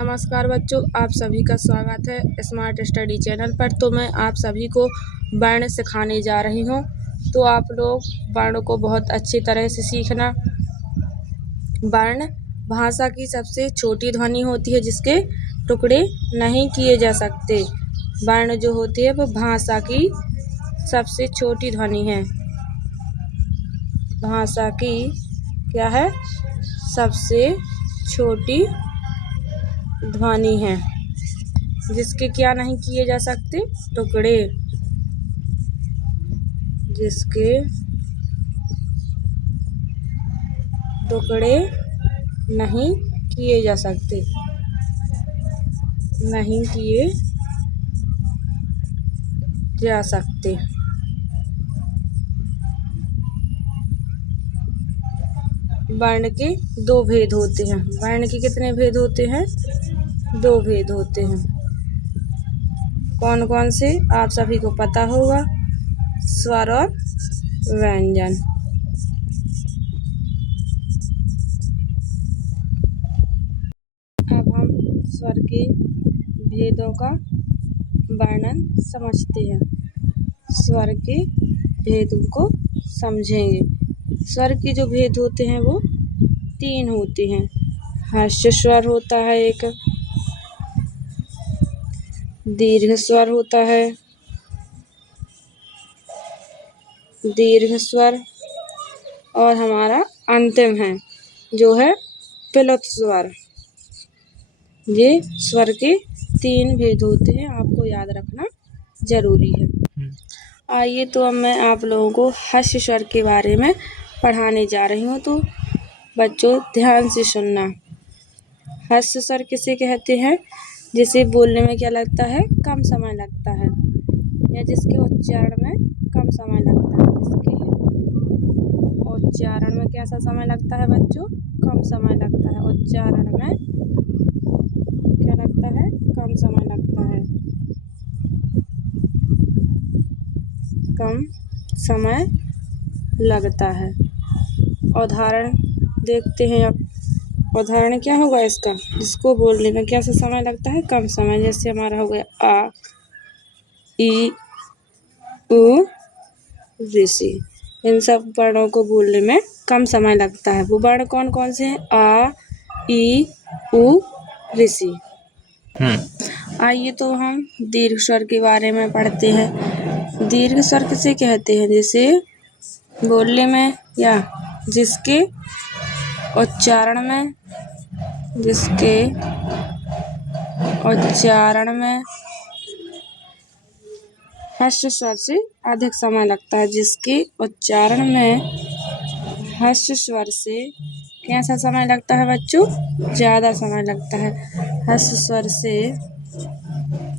नमस्कार बच्चों, आप सभी का स्वागत है स्मार्ट स्टडी चैनल पर। तो मैं आप सभी को वर्ण सिखाने जा रही हूँ। तो आप लोग वर्ण को बहुत अच्छी तरह से सीखना। वर्ण भाषा की सबसे छोटी ध्वनि होती है जिसके टुकड़े नहीं किए जा सकते। वर्ण जो होती है वो भाषा की सबसे छोटी ध्वनि है। भाषा की क्या है? सबसे छोटी ध्वनि है जिसके क्या नहीं किए जा सकते? टुकड़े। जिसके टुकड़े नहीं किए जा सकते। नहीं किए जा सकते। वर्ण के दो भेद होते हैं। वर्ण के कितने भेद होते हैं? दो भेद होते हैं। कौन कौन से? आप सभी को पता होगा, स्वर और व्यंजन। अब हम स्वर के भेदों का वर्णन समझते हैं। स्वर के भेदों को समझेंगे। स्वर के जो भेद होते हैं वो 3 होते हैं। हास्य स्वर होता है एक, दीर्घ स्वर होता है, दीर्घ स्वर, और हमारा अंतिम है जो है प्लुत स्वर। ये स्वर के 3 भेद होते हैं, आपको याद रखना जरूरी है। आइए तो अब मैं आप लोगों को हास्य स्वर के बारे में पढ़ाने जा रही हूँ। तो बच्चों ध्यान से सुनना। हास्य स्वर किसे कहते हैं? जिसे बोलने में क्या लगता है? कम समय लगता है, या जिसके उच्चारण में कम समय लगता है। जिसके उच्चारण में कैसा समय लगता है बच्चों? कम समय लगता है। उच्चारण में क्या लगता है? कम समय लगता है। कम समय लगता है। उदाहरण देखते हैं अब। उदाहरण क्या होगा इसका? जिसको बोलने में कैसा समय लगता है? कम समय। जैसे हमारा हो गया आ, ई, उ, ऋषि। इन सब वर्णों को बोलने में कम समय लगता है। वो वर्ण कौन कौन से हैं? आ, ई, उ, ऋषि। आइए तो हम दीर्घ स्वर के बारे में पढ़ते हैं। दीर्घ स्वर किसे कहते हैं? जिसे बोलने में या जिसके उच्चारण में हर्ष स्वर से अधिक समय लगता है। जिसके उच्चारण में हर्ष स्वर से कैसा समय लगता है बच्चों? ज़्यादा समय लगता है। हर्ष स्वर से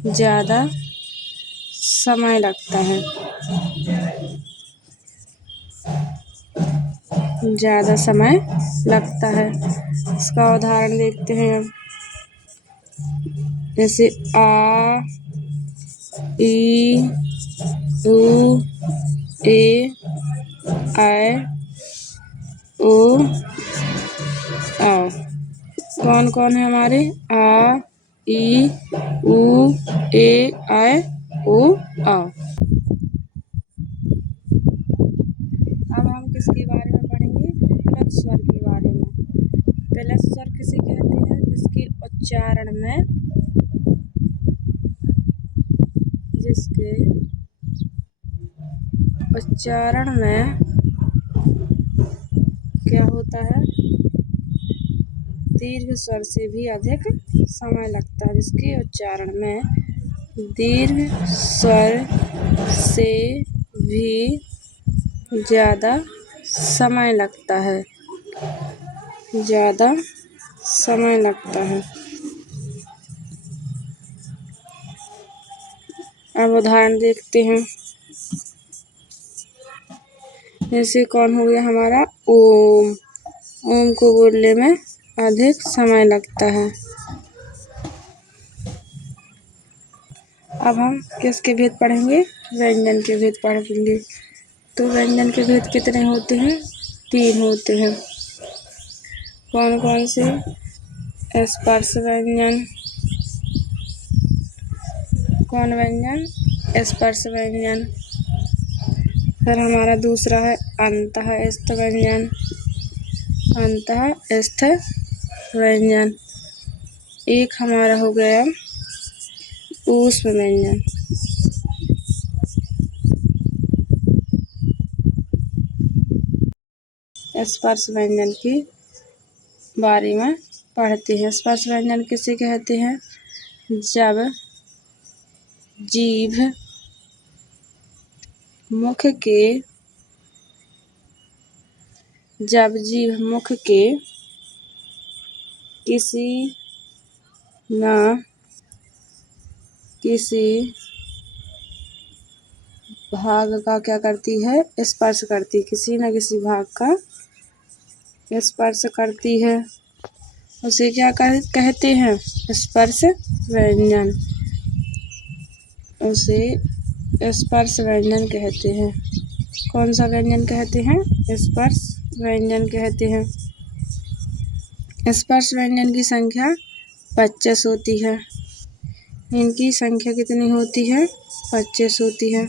ज़्यादा समय लगता है। ज़्यादा समय लगता है। इसका उदाहरण देखते हैं। जैसे आ, ई, उ, ए, ऐ, ओ, औ। कौन कौन है हमारे? आ, ई, उ, ए, ऐ, ओ, औ। अब हम किसके बारे में पढ़ेंगे? प्लुत स्वर के बारे में। प्लुत स्वर किसे कहते हैं? जिसके उच्चारण में क्या होता है? दीर्घ स्वर से भी अधिक समय लगता है। जिसके उच्चारण में दीर्घ स्वर से भी ज़्यादा समय लगता है। ज़्यादा समय लगता है। अब उदाहरण देखते हैं। जैसे कौन हो गया हमारा? ओम। ओम को बोलने में अधिक समय लगता है। अब हम किसके भेद पढ़ेंगे? व्यंजन के भेद पढ़ेंगे। तो व्यंजन के भेद कितने होते हैं? 3 होते हैं। कौन कौन से? स्पर्श व्यंजन। कौन व्यंजन? स्पर्श व्यंजन। फिर हमारा दूसरा है अंतःस्थ व्यंजन। अंतःस्थ व्यंजन। एक हमारा हो गया ऊष्म व्यंजन। स्पर्श व्यंजन की बारे में पढ़ते हैं। स्पर्श व्यंजन किसे कहते हैं? जब जीभ मुख के किसी न किसी भाग का क्या करती है? स्पर्श करती। किसी न किसी भाग का स्पर्श करती है, उसे क्या कहते हैं? स्पर्श व्यंजन। उसे स्पर्श व्यंजन कहते हैं। कौन सा व्यंजन कहते हैं? स्पर्श व्यंजन कहते हैं। स्पर्श व्यंजन की संख्या 25 होती है। इनकी संख्या कितनी होती है? 25 होती है।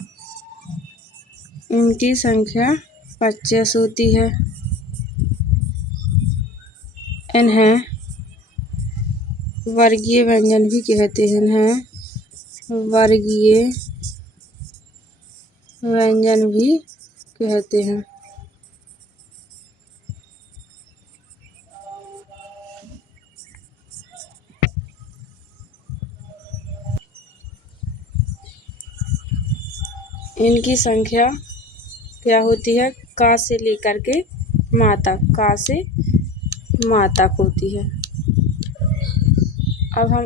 इनकी संख्या 25 होती है। इन्हें वर्गीय व्यंजन भी कहते हैं। इन्हें वर्गीय व्यंजन भी कहते हैं। इनकी संख्या क्या होती है? का से लेकर के माता, का से माता होती है। अब हम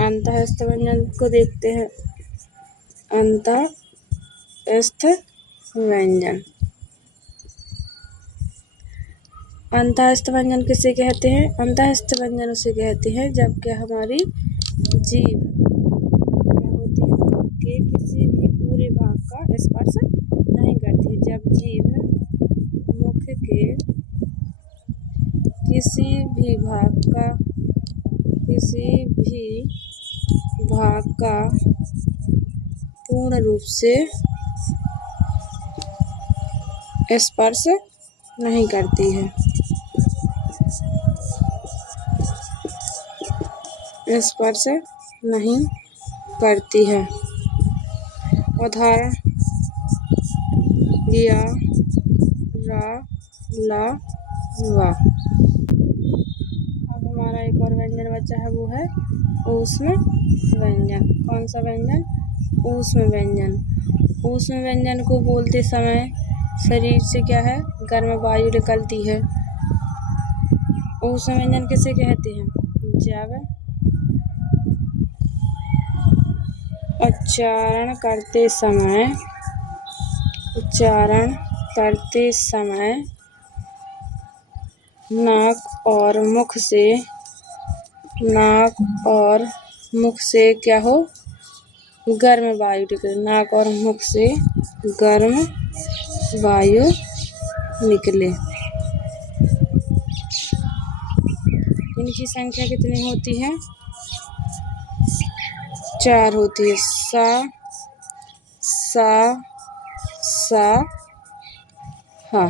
अंतःस्थ व्यंजन को देखते हैं। अंतःस्थ व्यंजन। अंतःस्थ व्यंजन किसे कहते हैं? अंतःस्थ व्यंजन उसे कहते हैं जब क्या हमारी जीभ क्या होती है? मुख के किसी भी पूरे भाग का स्पर्श नहीं करती। जब जीभ मुख के किसी भी भाग का पूर्ण रूप से स्पर्श नहीं करती है। स्पर्श नहीं करती है। उदाहरण या, रा, ला, वा। अब हमारा एक और व्यंजन बचा है, वो है ऊष्म व्यंजन। कौन सा व्यंजन? ऊष्म व्यंजन। ऊष्म व्यंजन को बोलते समय शरीर से क्या है? गर्म वायु निकलती है। ऊष्म व्यंजन किसे कहते हैं? जब उच्चारण करते समय नाक और मुख से क्या हो? गर्म वायु निकले। नाक और मुख से गर्म वायु निकले। इनकी संख्या कितनी होती है? 4 होती है। सा, सा, सा, हा।